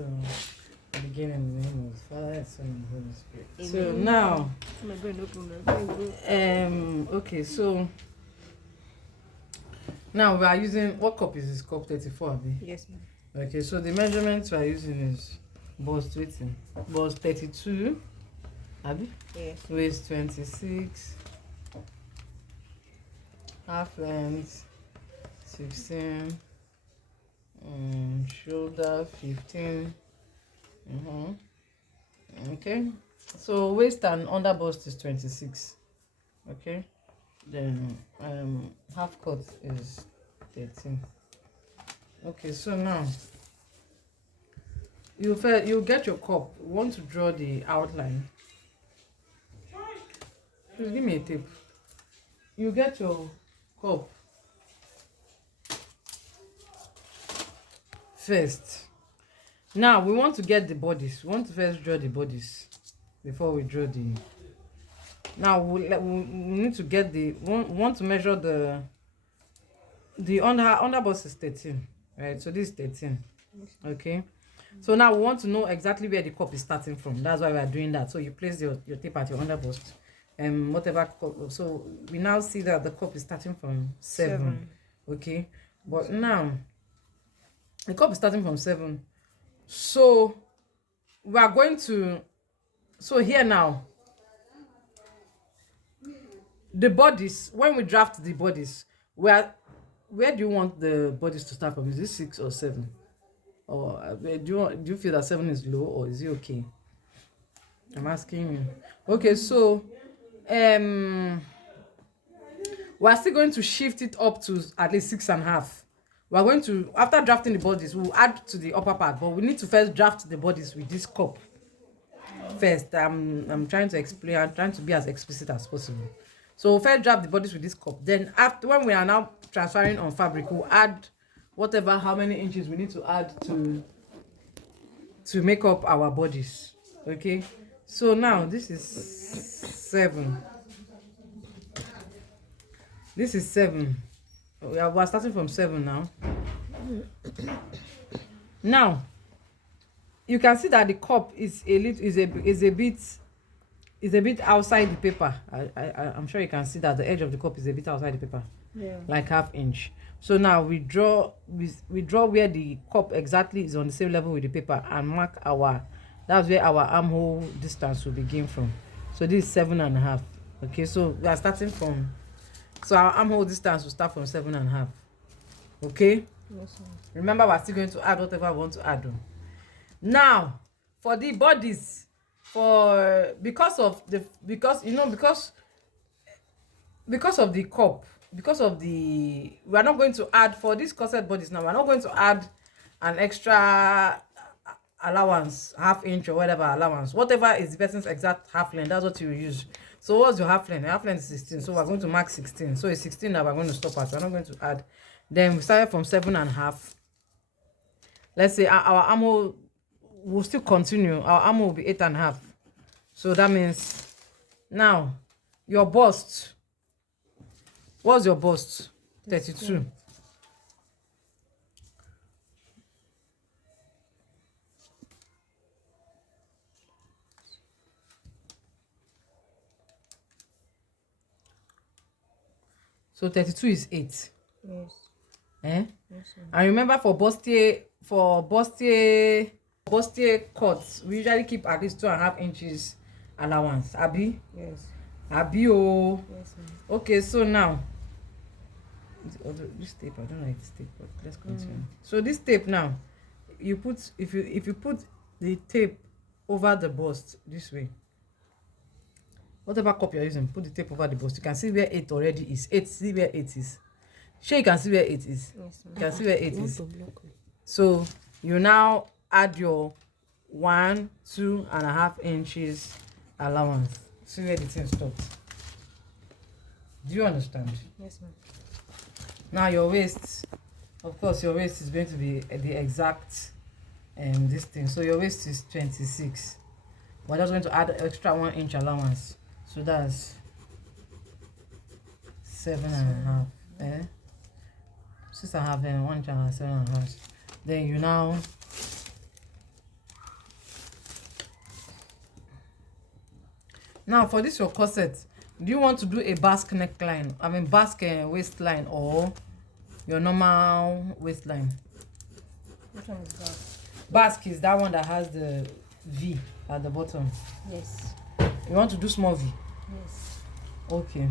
So, beginning in the name of the Father, Son, and Holy Spirit. So now, okay, so now we are using, what cup is this? Cup 34, Abi? Yes, ma'am. Okay, so the measurements we are using is bust 32, Abi? Yes. Waist 26, half length 16, shoulder 15. Okay, so waist and under bust is 26. Okay, then half cut is 13. Okay, so now you get your cup. You want to draw the outline. Please give me a tape. You get your cup first. Now we want to get the bodice. We want to first draw the bodice before we draw the. Now we need to get the. We want to measure the under bust is 13, right? So this is 13. Okay. So now we want to know exactly where the cup is starting from. That's why we are doing that. So you place your tape at your under bust, whatever cup. So we now see that the cup is starting from 7. Okay. But now the cup is starting from 7. So we are going to, so here now, the bodice, when we draft the bodice, where do you want the bodice to start from? Is it 6 or 7? Or do you feel that 7 is low, or is it okay? I'm asking you. Okay, so we are still going to shift it up to at least 6.5. We are going to, after drafting the bodies, we'll add to the upper part, but we need to first draft the bodies with this cup first. I'm trying to explain. I'm trying to be as explicit as possible. So we'll first draft the bodies with this cup. Then after, when we are now transferring on fabric, we'll add whatever, how many inches we need to add to make up our bodies. Okay, so now this is 7. This is 7. We're starting from 7 now. Now you can see that the cup is a bit outside the paper. I'm sure you can see that the edge of the cup is a bit outside the paper. Yeah. Like ½ inch. So now we draw where the cup exactly is on the same level with the paper and mark that's where our armhole distance will begin from. So this is 7.5. Okay, so we are starting from, so our armhole distance will start from 7.5. Okay. Yes, ma'am. Remember, we're still going to add whatever we want to add on. Now for the bodies, because of the cup, we are not going to add for this corset bodies. Now we're not going to add an extra allowance, ½ inch or whatever allowance, whatever is the person's exact half length, that's what you use. So what's your half length? Your half length is 16, so we're going to mark 16. So it's 16 that we're going to stop at. We're not going to add. Then we started from 7.5. Let's say our armhole will still continue. Our armhole will be 8.5. So that means now your bust. What's your bust? 32. So 32 is 8. Yes. Eh? Yes, sir. And remember, for bustier cuts, we usually keep at least 2.5 inches allowance. Abi? Yes. Abi oh. Yes, ma'am. Okay, so now this tape, I don't like this tape, but let's continue. So this tape now, you put, if you put the tape over the bust this way, whatever cup you're using, put the tape over the bust. You can see where 8 already is. 8, see where 8 is. Sure, you can see where 8 is. Yes, You can see where 8 is. ma'am. So you now add your 1, 2.5 inches allowance. See where the thing stops. Do you understand? Yes, ma'am. Now your waist, of course, your waist is going to be the exact this thing. So your waist is 26. We're just going to add extra 1 inch allowance. So that's 7.5. 6.5, then 1 inch and 7.5. Then you now Now for this your corset, do you want to do a basque neckline? I mean basque waistline or your normal waistline? Which one is that? Basque is that one that has the V at the bottom. Yes. You want to do small V? Yes. Okay.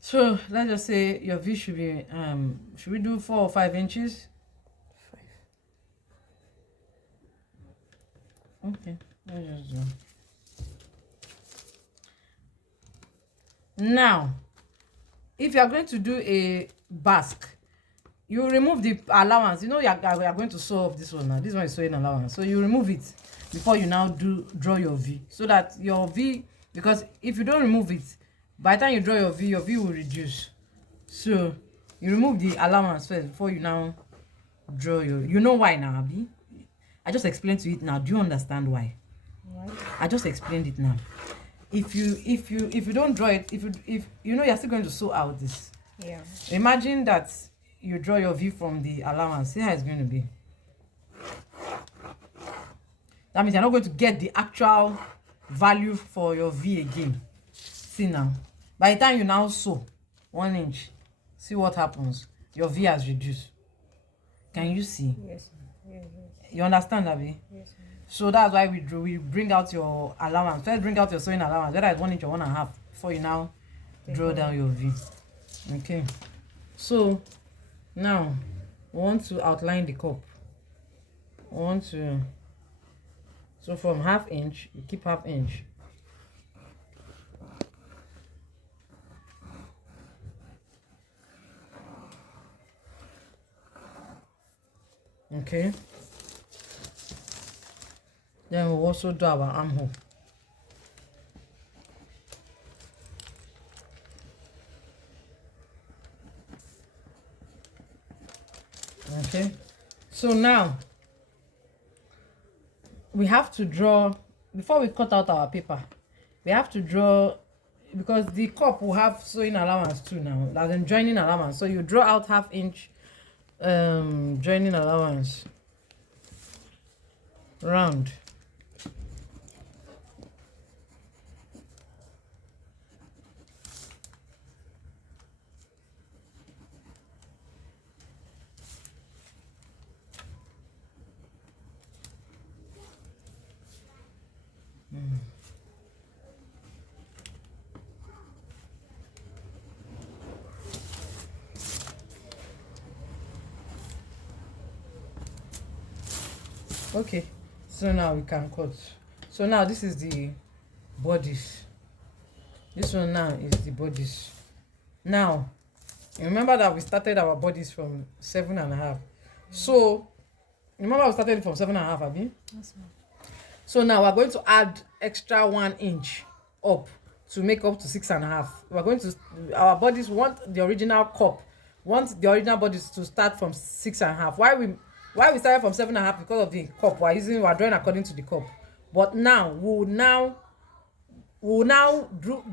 So let's just say your V should be should we do 4 or 5 inches? 5. Okay, let's just do. Now, if you are going to do a basque, you remove the allowance. You know we are going to sew up this one now. This one is sewing allowance. So you remove it before you now draw your V. So that your V, because if you don't remove it, by the time you draw your V will reduce. So you remove the allowance first before you now draw your. You know why now, Abi? I just explained to it now. Do you understand why? Why? I just explained it now. If you don't draw it, if you know you're still going to sew out this. Yeah. Imagine that you draw your V from the allowance. See how it's going to be. That means you're not going to get the actual value for your V again. See now. By the time you now sew 1 inch, see what happens. Your V has reduced. Can you see? Yes. Yes. You understand, Abby? Yes. So that's why we bring out your allowance. First bring out your sewing allowance, whether it's 1 inch or 1.5, before you now draw down your V. Okay. So now we want to outline the cup. We want to, so from 1/2 inch, you keep 1/2 inch. Okay. Then we'll also do our armhole. Okay. So now we have to draw, before we cut out our paper, we have to draw, because the cup will have sewing allowance too now, as in joining allowance. So you draw out 1/2 inch joining allowance round. Okay, so now we can cut. So now this is the bodice. This one now is the bodice. Now remember that we started our bodice from 7.5. So remember we started from 7.5, Abi? Yes, ma'am. So now we're going to add extra 1 inch up to make up to 6.5. We're going to, our bodies want the original cup, want the original bodies to start from 6.5. Why we started from 7.5? Because of the cup. We're drawing according to the cup. But now we'll now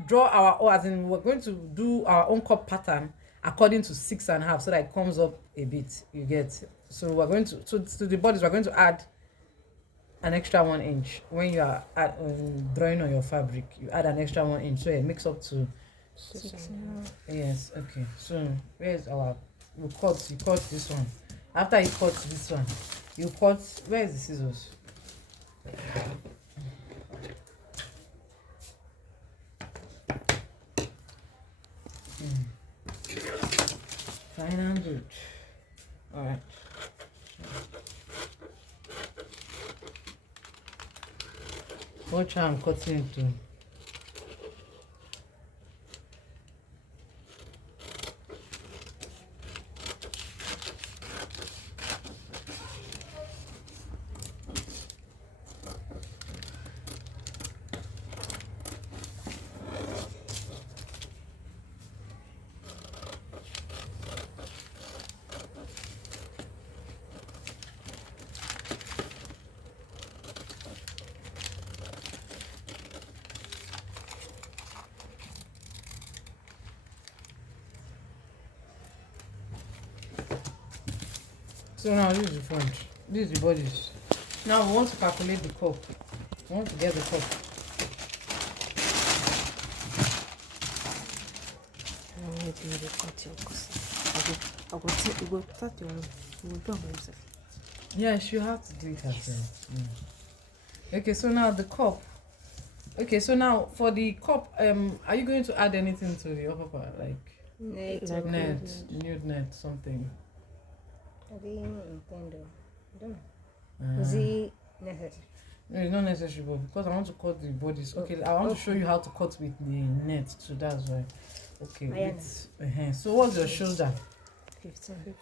draw our own, as in we're going to do our own cup pattern according to 6.5, so that it comes up a bit. You get. So we're going to, so to the bodies we're going to add an extra 1 inch. When you are drawing on your fabric, you add an extra 1 inch, so it makes up to 6.5. yes. Okay, so where's our, you cut this one. After you cut this one, you cut, where's the scissors? Fine and good. All right. Watch how I'm cutting it to. So now this is the front. This is the bodice. Now we want to calculate the cup. We want to get the cup. Maybe you cut your corset. I will take you go cut your own. You will do it yourself. Yes, you have to do it herself. Okay, so now the cup. Okay, so now for the cup, are you going to add anything to the upper part, like Like net, nude net, something? I didn't intend. I don't know. Is it necessary? No, it's not necessary, but because I want to cut the bodies. Okay, I want to show you how to cut with the net, so that's why. Okay, so what's your shoulder? 15,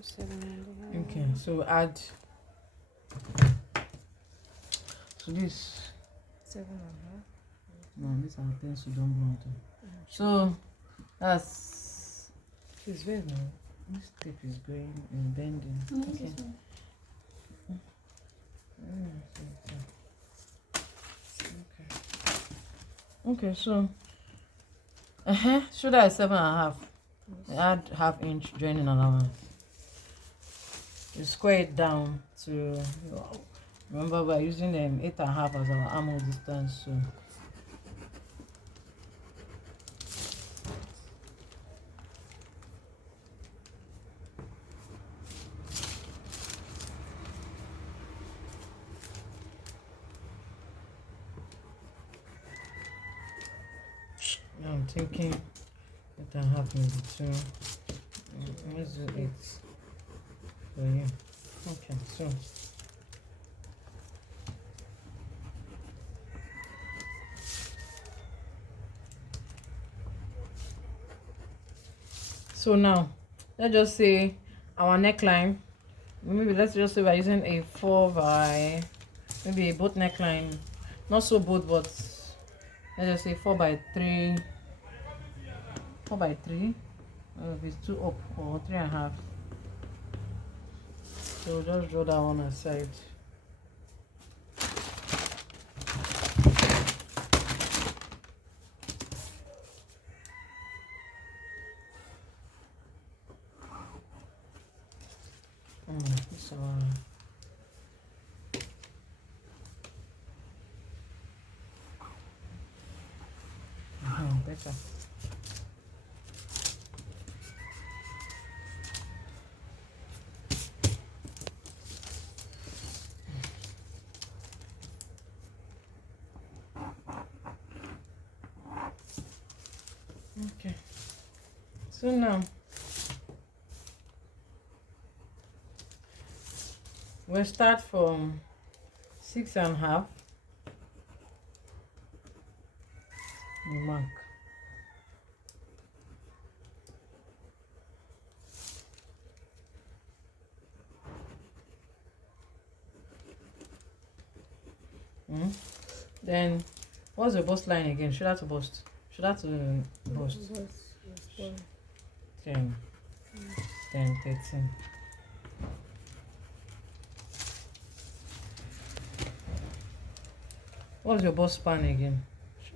7. Okay, so add. So this. 7.5. No, this are things you don't want to. So that's. It's very now. This tape is going and bending. Okay. Okay, so shoulder is 7.5. Add half-inch joining allowance. You square it down to. Remember, we're using 8.5 as our armhole distance. So. Now I'm thinking 8.5 maybe 2. Let's do 8 for you. Okay, so. So now, let's just say our neckline. Maybe let's just say we're using a 4 by maybe a boat neckline, not so boat, but let's just say 4 by 3. 4 by 3. If it's 2 up or 3.5. So just draw that one aside. This one. Better. Okay. So now we'll start from 6.5. Mark. Then what's the bust line again? Should that to bust? Should that to bust? 10, 13. What's your bust span again?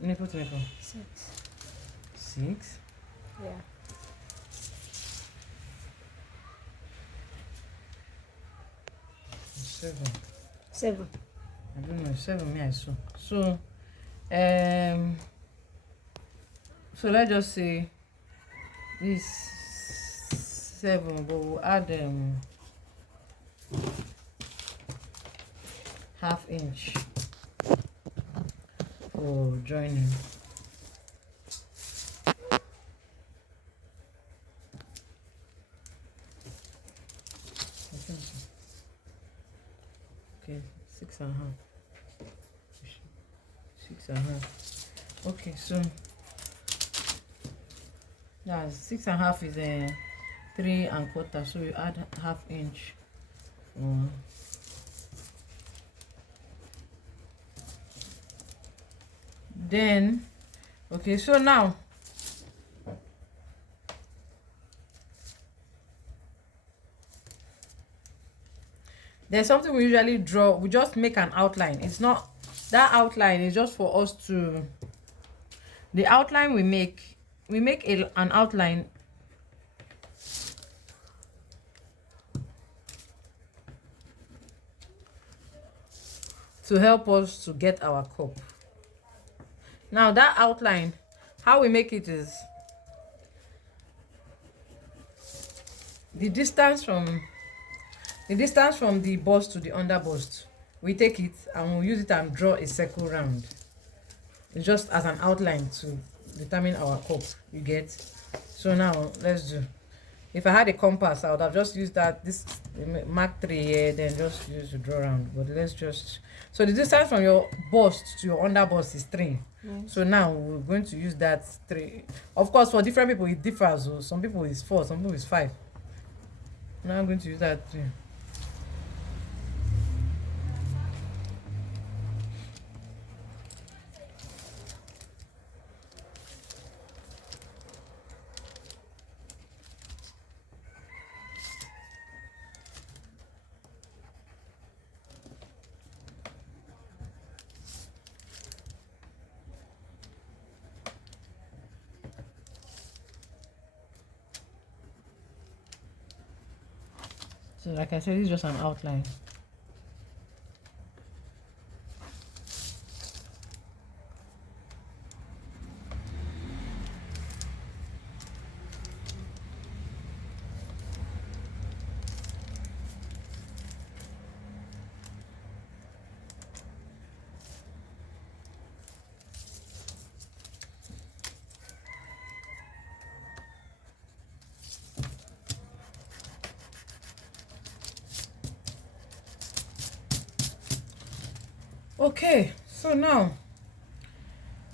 Nipple to nipple. 6. 6. Yeah. 7. 7. I don't know. 7 me I saw. So so let's just say this 7, but we'll add half-inch for joining. Okay, 6.5. 6.5. Okay, so yeah, 6.5 is a 3.25. So you add half-inch. Then, okay, so now there's something we usually draw. We just make an outline. It's not that outline is just for us to. The outline we make an outline. to help us to get our cup. Now that outline, how we make it is the distance from the bust to the under bust. We take it and we'll use it and draw a circle round. It's just as an outline to determine our cup, you get. So now let's do. If I had a compass, I would have just used this mark 3 here, then just use to draw around. But let's just, so the distance from your bust to your under bust is 3. Yes. So now we're going to use that 3. Of course, for different people it differs. So some people is 4, some people is 5. Now I'm going to use that 3. So like I said, it's just an outline. Okay, so now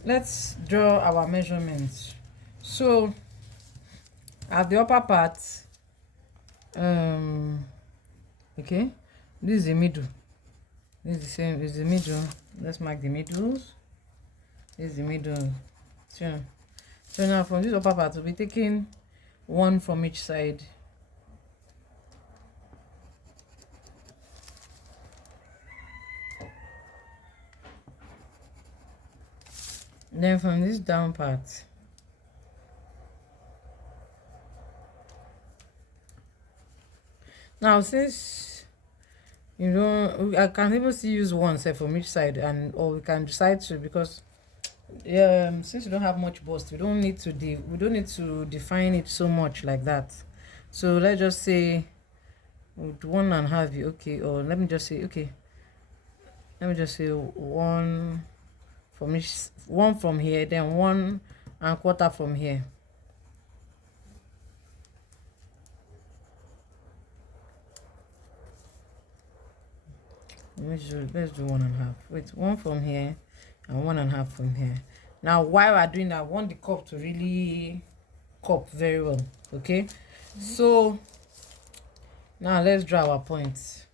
let's draw our measurements. So at the upper part, okay, this is the middle. This is the same, this is the middle. Let's mark the middles. This is the middle. So now from this upper part, we'll be taking 1 from each side. Then from this down part, now since you don't, I can even still use 1 set from each side, and or we can decide to, because since we don't have much bust, we don't need to define it so much like that. So let's just say with 1.5, okay, or let me just say, okay, let me just say 1 from each, 1 from here, then 1.25 from here. Let's do 1.5. Wait, 1 from here and 1.5 from here. Now while we're doing that, I want the cup to really cup very well. Okay, so now let's draw our points.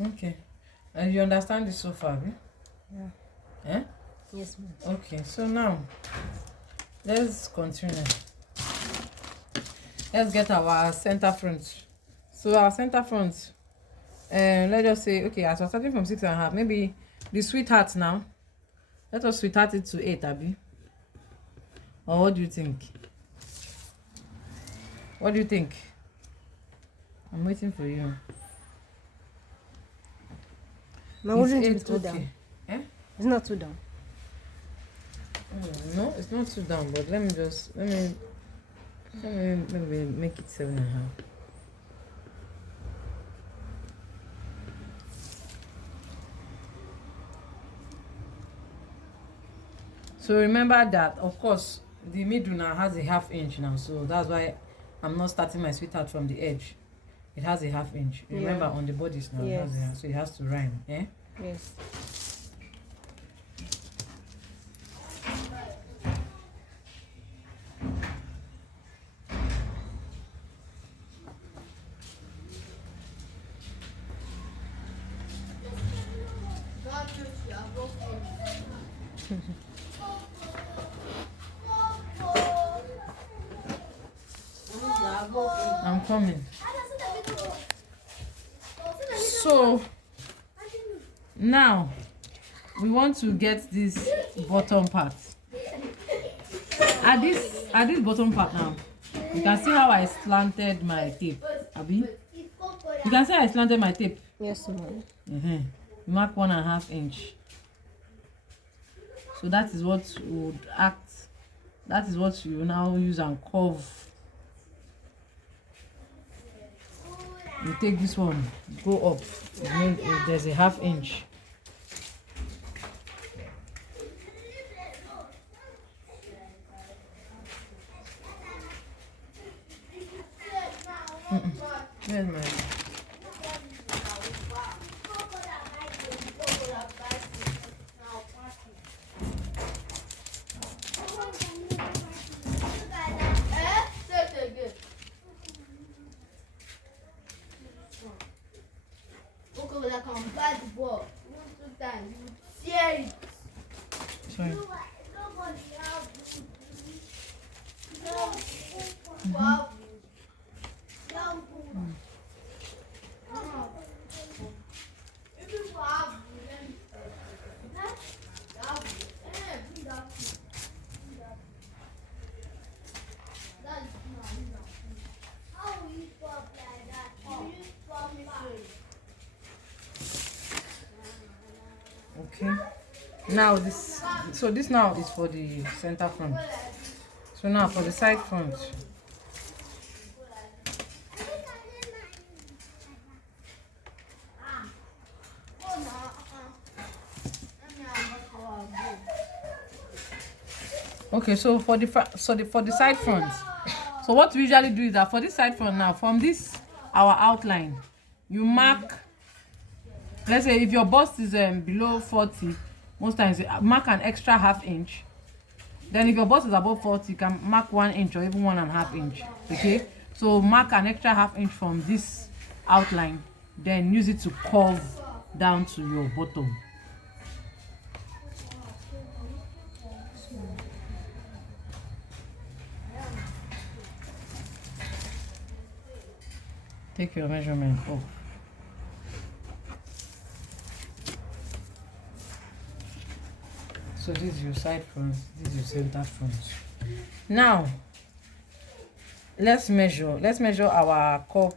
Okay, and you understand this so far, eh? Yeah. Eh? Yes, ma'am. Okay, so now let's continue. Let's get our center front. So our center front, let's just say, okay, as we're starting from 6.5, maybe the sweetheart now, let us sweetheart it to 8, Abby. Or what do you think? What do you think? I'm waiting for you. No, wouldn't it be too down? Eh? It's not too down. No, it's not too down, but let me maybe make it 7.5. So remember that, of course, the middle now has a half inch now, so that's why I'm not starting my sweetheart from the edge. It has a half inch. Remember on the bodice now, Yes. it has a half, so it has to rhyme. Eh? Yes. I'm coming. So now we want to get this bottom part. At this bottom part now, you can see how I slanted my tape. Abi, you can see I slanted my tape. Yes, ma'am. You mark 1.5 inch. So that is what would act. That is what you now use and curve. You take this one, go up. There's a half inch. Where's my? Sorry. Okay. Now this now is for the center front. So now for the side front. Okay, so for the side front. So what we usually do is that for this side front now, from this our outline, you mark. Let's say if your bust is below 40, most times mark an extra half inch. Then if your bust is above 40, you can mark 1 inch or even 1.5 inch. Okay, so mark an extra half inch from this outline, then use it to curve down to your bottom. Take your measurement off. So this is your side front, this is your center front. Now let's measure our cup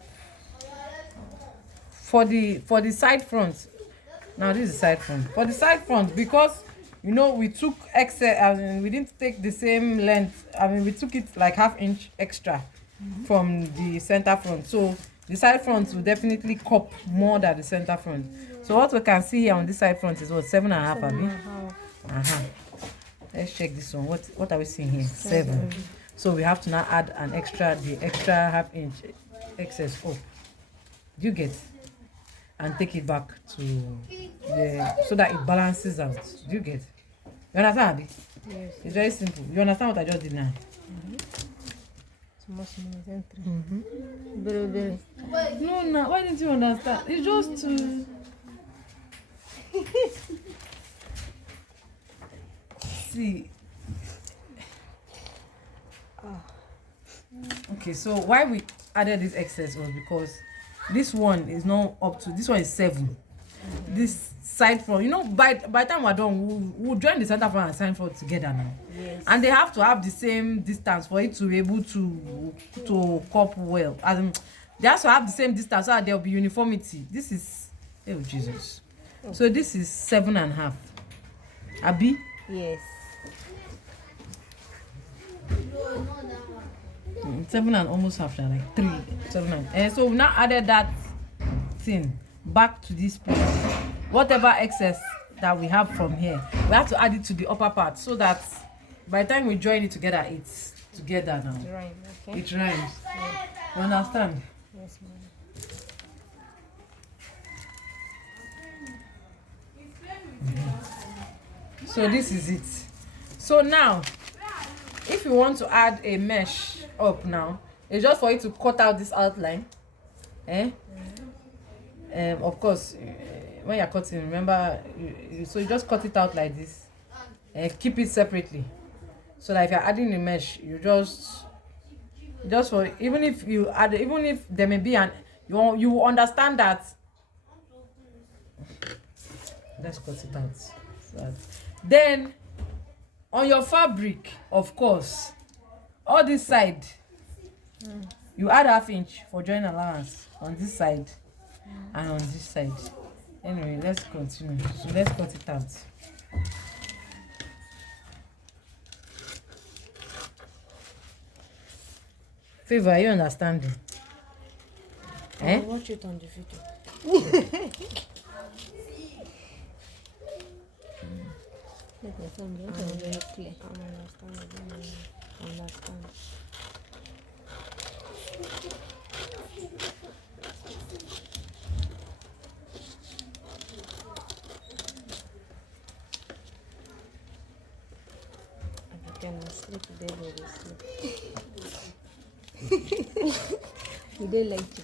for the side front. Now this is side front. For the side front, because you know we took excess, we didn't take the same length. We took it like half inch extra from the center front. So the side front will definitely cup more than the center front. So what we can see here on this side front is what, 7.5, Abi? Let's check this one. What are we seeing here? 7. So we have to now add the extra half inch excess up. Do you get? And take it back to so that it balances out. Do you get? You understand, Abi? Yes. It's very simple. You understand what I just did now? Very. No, why didn't you understand? It's just to see. Okay, so why we added this excess was because this one is not up to, this one is 7. This side front, you know, by the time we're done, we'll join the center front and side front together now. Yes. And they have to have the same distance for it to be able to cup well. They have to have the same distance so that there will be uniformity. This is, oh Jesus. So this is 7.5. Abi? Yes. 7 and almost half, like 3, 7 and so we now added that thing back to this place. Whatever excess that we have from here, we have to add it to the upper part so that by the time we join it together, it's together now. It rhymes, okay? It rhymes. Yeah. You understand? Yes, ma'am. So this is it. So now, if you want to add a mesh up now, it's just for you to cut out this outline. Of course, when you're cutting, remember, so you just cut it out like this and keep it separately. So that if you're adding a mesh, you just for, even if you add, even if there may be an, you will understand that. Let's cut it out. So then on your fabric, of course, all this side, you add 1/2 inch for join allowance on this side and on this side. Anyway, let's continue. So let's cut it out. Favor, are you understanding? I'll watch it on the video. Let me film it. I'm very clear. I understand. I can sleep there where they sleep. Would they like to?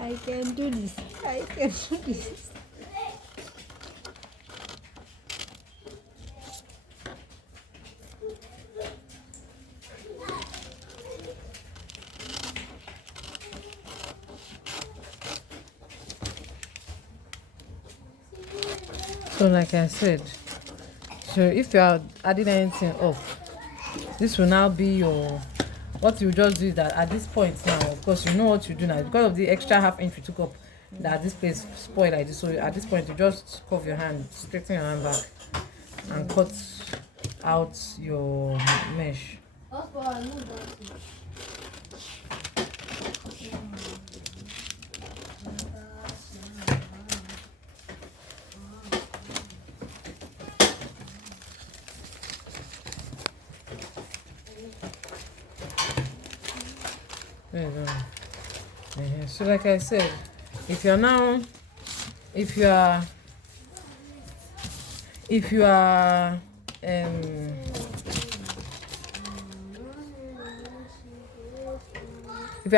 I can do this. I can do this. So like I said, so if you are adding anything up, this will now be your, what you just do is that at this point now, of course you know what you do now, because of the extra 1/2 inch you took up, that this place spoiled like this. So at this point you just curve your hand, straighten your hand back and cut out your mesh. There you go. So like I said, if you are if you are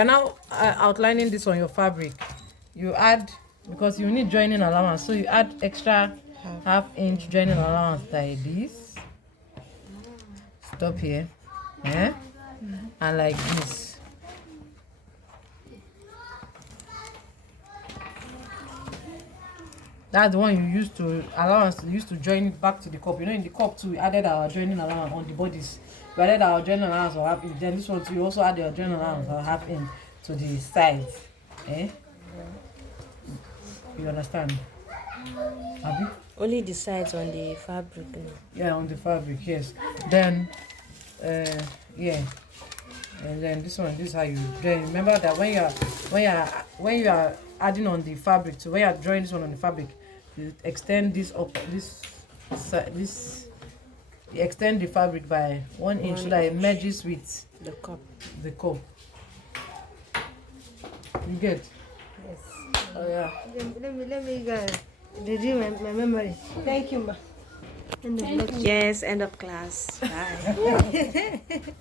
now outlining this on your fabric, you add, because you need joining allowance, so you add extra 1/2 inch joining allowance like this. Stop here, and like this. That's the one you used to allowance. You used to join it back to the cup. You know, in the cup too, we added our joining allowance on the bodies. We added our joining allowance or 1/2 inch. Then this one too, you also add your joining allowance or 1/2 inch to the sides. You understand? Abi? Only the sides on the fabric. Yeah, on the fabric, yes. Then, yeah. And then this one, this is how you join. Remember that when you are adding on the fabric, so when you are drawing this one on the fabric, you extend this up, you extend the fabric by 1 inch so that it merges with The cup. You get? Yes. Oh yeah. Let me go. Redeem my memory. Thank you, ma. Yes, end of class. Bye.